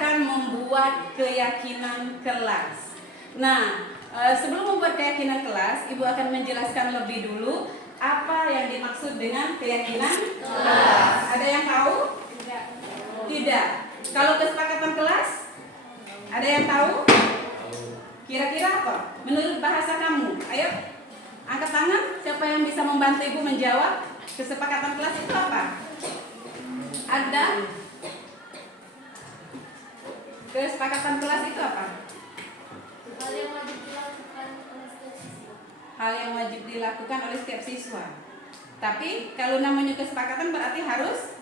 akan membuat keyakinan kelas. Nah, sebelum membuat keyakinan kelas, Ibu akan menjelaskan lebih dulu apa yang dimaksud dengan keyakinan kelas. Ada yang tahu? Tidak. Kalau kesepakatan kelas, ada yang tahu? Kira-kira apa? Menurut bahasa kamu, ayo angkat tangan. Siapa yang bisa membantu Ibu menjawab? Kesepakatan kelas itu apa? Ada? Kesepakatan kelas itu apa? Hal yang wajib dilakukan oleh setiap siswa. Hal yang wajib dilakukan oleh setiap siswa. Tapi kalau namanya kesepakatan berarti harus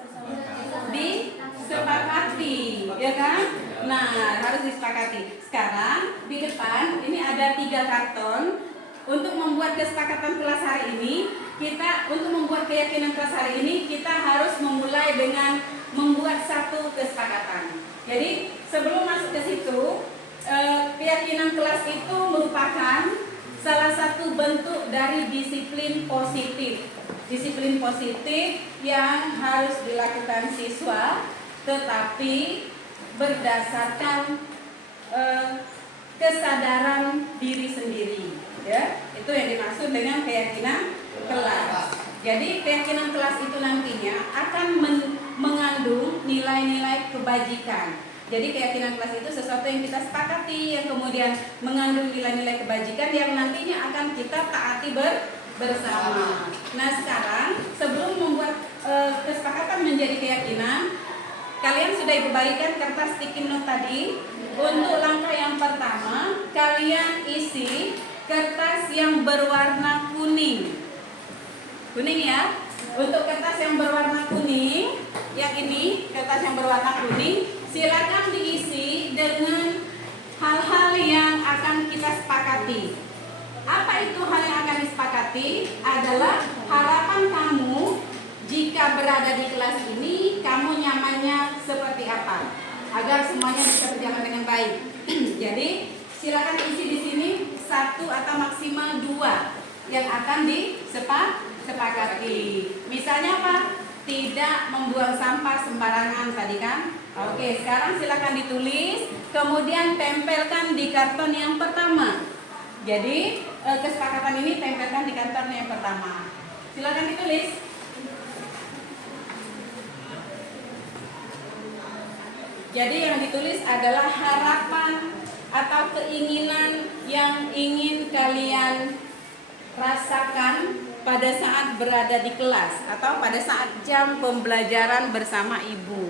disepakati, ya kan? Nah, harus disepakati. Sekarang di depan ini ada 3 karton. Untuk membuat kesepakatan kelas hari ini, untuk membuat keyakinan kelas hari ini, kita harus memulai dengan membuat satu kesepakatan. Jadi sebelum masuk ke situ, keyakinan kelas itu merupakan salah satu bentuk dari disiplin positif. Disiplin positif yang harus dilakukan siswa, tetapi berdasarkan kesadaran diri sendiri. Ya, itu yang dimaksud dengan keyakinan kelas. Jadi keyakinan kelas itu nantinya akan mengandung nilai-nilai kebajikan. Jadi keyakinan kelas itu sesuatu yang kita sepakati, yang kemudian mengandung nilai-nilai kebajikan yang nantinya akan kita taati bersama. Nah, sekarang sebelum membuat kesepakatan menjadi keyakinan, kalian sudah Ibu bagikan kertas sticky note tadi. Untuk langkah yang pertama, kalian isi kertas yang berwarna kuning. Kuning ya. Untuk kertas yang berwarna kuning, yang ini kertas yang berwarna kuning, silakan diisi dengan hal-hal yang akan kita sepakati. Apa itu hal yang akan disepakati? Adalah harapan kamu jika berada di kelas ini, kamu nyamannya seperti apa, agar semuanya bisa berjalan dengan baik. Jadi silakan isi di sini 1 atau maksimal 2 yang akan disepakati. Misalnya apa? Tidak membuang sampah sembarangan tadi kan? Oke, sekarang silakan ditulis, kemudian tempelkan di karton yang pertama. Jadi kesepakatan ini tempelkan di karton yang pertama. Silakan ditulis. Jadi yang ditulis adalah harapan atau keinginan yang ingin kalian rasakan pada saat berada di kelas atau pada saat jam pembelajaran bersama Ibu.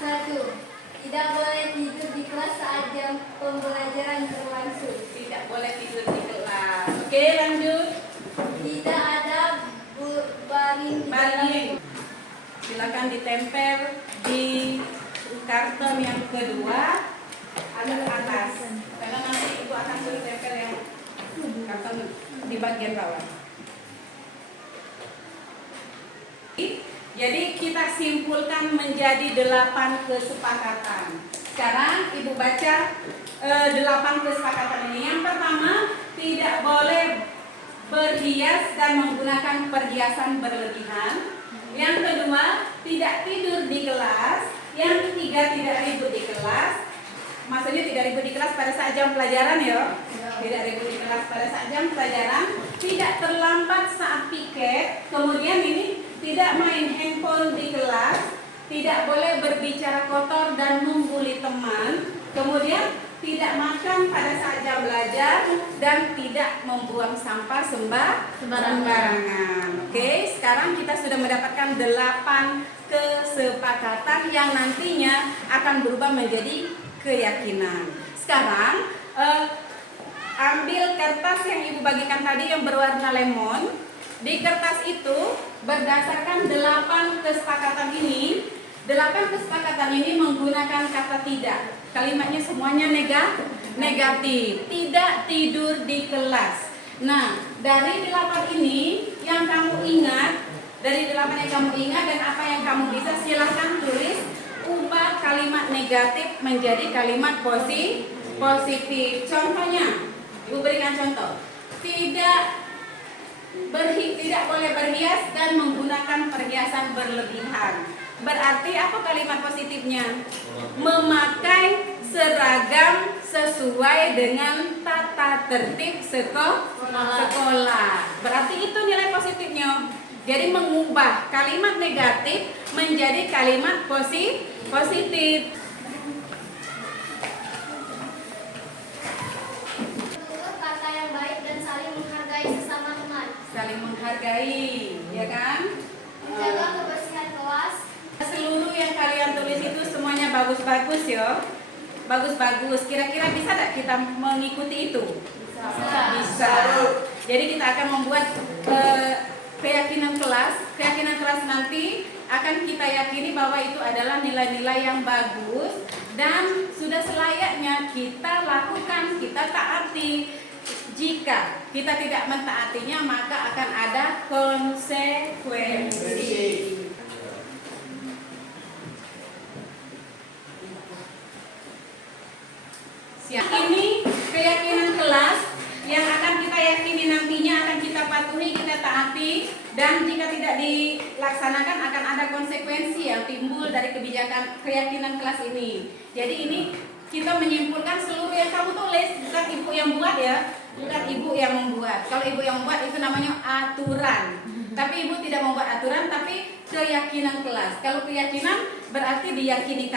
1. Tidak boleh tidur di kelas saat jam pembelajaran berlangsung. Tidak boleh tidur di kelas. Oke, lanjut. Tidak ada baring. Silakan ditempel di karton yang kedua agak atas. Karena nanti Ibu akan suruh tempel yang karton di bagian bawah. Jadi kita simpulkan menjadi 8 kesepakatan. Sekarang Ibu baca 8 kesepakatan ini. Yang pertama, tidak boleh berhias dan menggunakan perhiasan berlebihan. Yang kedua, tidak tidur di kelas. Yang ketiga, tidak ribut di kelas. Maksudnya tidak ribut di kelas pada saat jam pelajaran ya. Tidak ribut di kelas pada saat jam pelajaran. Tidak terlambat saat piket. Kemudian ini tidak main handphone di kelas. Tidak boleh berbicara kotor dan membuli teman. Kemudian tidak makan pada saat jam belajar dan tidak membuang sampah sembarangan. Oke, sekarang kita sudah mendapatkan 8 kesepakatan yang nantinya akan berubah menjadi keyakinan. Sekarang ambil kertas yang Ibu bagikan tadi yang berwarna lemon. Di kertas itu berdasarkan 8 kesepakatan ini, 8 kesepakatan ini menggunakan kata tidak. Kalimatnya semuanya negatif. Tidak tidur di kelas. Nah, dari 8 ini yang kamu ingat, dan apa yang kamu bisa, silahkan tulis, ubah kalimat negatif menjadi kalimat positif. Contohnya, Ibu berikan contoh. Tidak tidak boleh berhias dan menggunakan perhiasan berlebihan. Berarti apa kalimat positifnya? Memakai seragam sesuai dengan tata tertib sekolah. Berarti itu nilai positifnya. Jadi mengubah kalimat negatif menjadi kalimat positif. Tutur kata yang baik dan saling menghargai sesama teman. Saling menghargai, ya kan? Menjaga kebersihan kelas. Seluruh yang kalian tulis itu semuanya bagus-bagus ya. Bagus-bagus. Kira-kira bisa tidak kita mengikuti itu? Bisa. Jadi kita akan membuat keyakinan kelas. Keyakinan kelas nanti akan kita yakini bahwa itu adalah nilai-nilai yang bagus dan sudah selayaknya kita lakukan, kita taati. Jika kita tidak mentaatinya maka akan ada konsekuensi. Ini keyakinan kelas yang akan kita yakini nantinya akan kita patuhi, kita taati, dan jika tidak dilaksanakan akan ada konsekuensi yang timbul dari keyakinan kelas ini. Jadi ini kita menyimpulkan seluruh yang kamu tulis, bukan ibu yang buat ya, bukan ibu yang membuat. Kalau ibu yang membuat itu namanya aturan. Tapi ibu tidak membuat aturan, tapi keyakinan kelas. Kalau keyakinan berarti diyakini.